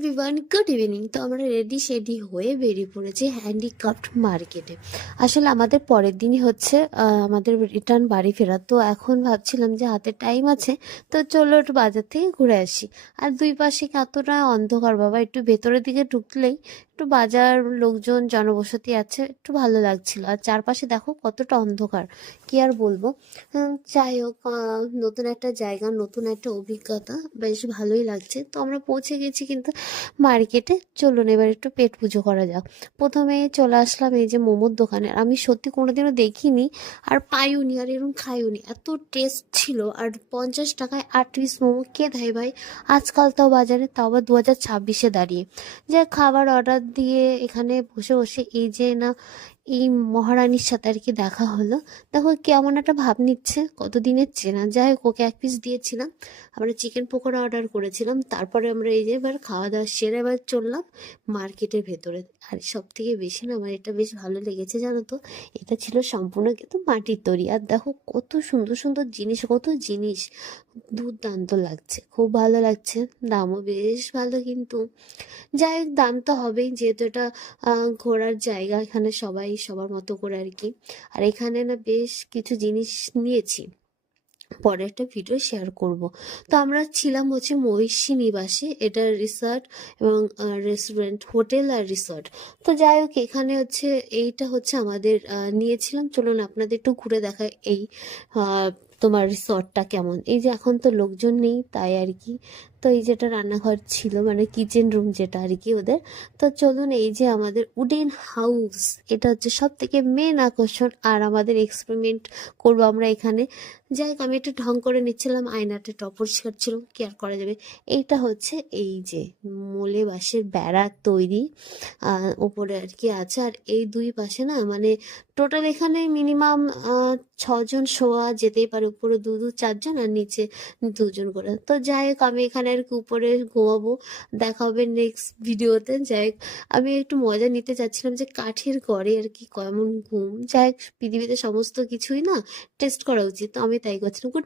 Everyone, good evening. তো আমরা ready সেডি হয়ে বেরিয়ে পড়েছি হ্যান্ডিক্রাফট মার্কেটে। আসলে আমাদের পরের দিনই হচ্ছে আমাদের রিটার্ন বাড়ি ফেরা। তো এখন ভাবছিলাম যে হাতে টাইম আছে, তো চলো একটু বাজার থেকে ঘুরে আসি। আর দুই পাশে কতটা অন্ধকার বাবা, একটু ভেতরের দিকে ঢুকলেই একটু বাজার, লোকজন, জনবসতি আছে, একটু ভালো লাগছিল। আর চারপাশে দেখো কতটা অন্ধকার, কি আর বলবো। যাই হোক, নতুন একটা জায়গা, নতুন একটা অভিজ্ঞতা, বেশ ভালোই লাগছে। তো আমরা পৌঁছে গেছি কিন্তু মার্কেটে। চলুন এবার একটু পেট পুজো করা যাক। প্রথমে চলে আসলাম এই যে মোমোর দোকানে। আর আমি সত্যি কোনোদিনও দেখিনি আর পাইওনি আর এরকম খাইওনি, এত টেস্ট ছিল। আর 50 টাকায় 8 পিস মোমো কে দেয় ভাই আজকাল, তাও বাজারে, তাও আবার 2026-এ দাঁড়িয়ে। যে খাবার অর্ডার দিয়ে এখানে বসে বসে এই যে না এই মহারানীর সাথে আর কি দেখা হলো। দেখো কেমন একটা ভাব নিচ্ছে, কতদিনের চেনা। যাই হোক, ওকে 1 পিস দিয়েছিলাম। আমরা চিকেন পকোড়া অর্ডার করেছিলাম। তারপরে আমরা এই যে এবার খাওয়া দাওয়া সেরে এবার চললাম মার্কেটের ভেতরে। আর সব থেকে বেশি না আমার এটা বেশ ভালো লেগেছে, জানো তো, এটা ছিল সম্পূর্ণ কিন্তু মাটির তৈরি। আর দেখো কত সুন্দর সুন্দর জিনিস, কত জিনিস, দুর্দান্ত লাগছে, খুব ভালো লাগছে। দামও বেশ ভালো কিন্তু। যাই হোক, দাম তো হবেই, যেহেতু এটা ঘোরার জায়গা, এখানে সবাই সবার মতো করে আর কি। আর এখানে না বেশ কিছু জিনিস নিয়েছি, পরে একটা ভিডিও শেয়ার করব। তো আমরা ছিলাম হচ্ছে মহিষী নিবাসে, এটা রিসর্ট এবং রেস্টুরেন্ট, হোটেল আর রিসর্ট। তো যাই হোক, এখানে হচ্ছে এইটা হচ্ছে আমাদের নিয়েছিলাম। চলুন আপনাদের একটু ঘুরে দেখায় এই আহ, তোমার রিসর্টটা কেমন। এই যে এখন তো লোকজন নেই তাই আর কি। তো এই যেটা রান্নাঘর ছিল, মানে কিচেন রুম যেটা আর কি ওদের। তো চলুন, এই যে আমাদের উডেন হাউস, এটা হচ্ছে সব থেকে মেন আকর্ষণ। আর আমাদের এক্সপেরিমেন্ট করবো আমরা এখানে। যাই হোক, আমি একটু ঢং করে নিচ্ছিলাম, আয়নাটা একটু অপরিষ্কার ছিল, কি আর করা যাবে। এইটা হচ্ছে এই যে মোলে বাঁশের বেড়া তৈরি ওপরে আর কি আছে। আর এই দুই পাশে না, মানে টোটাল এখানে মিনিমাম 6 জন শোয়া যেতেই পারে। উপরে দু দু 4 জন আর নিচে 2 জন করে। তো যাই হোক, আমি এখানে আর কি উপরে ঘুমাবো। দেখা হবে নেক্সট ভিডিওতে। যাই হোক, আমি একটু মজা নিতে চাচ্ছিলাম যে কাঠের ঘরে আর কি কেমন ঘুম। যাই হোক, পৃথিবীতে সমস্ত কিছুই না টেস্ট করা উচিত, তো আমি তাই করছিলাম। গুড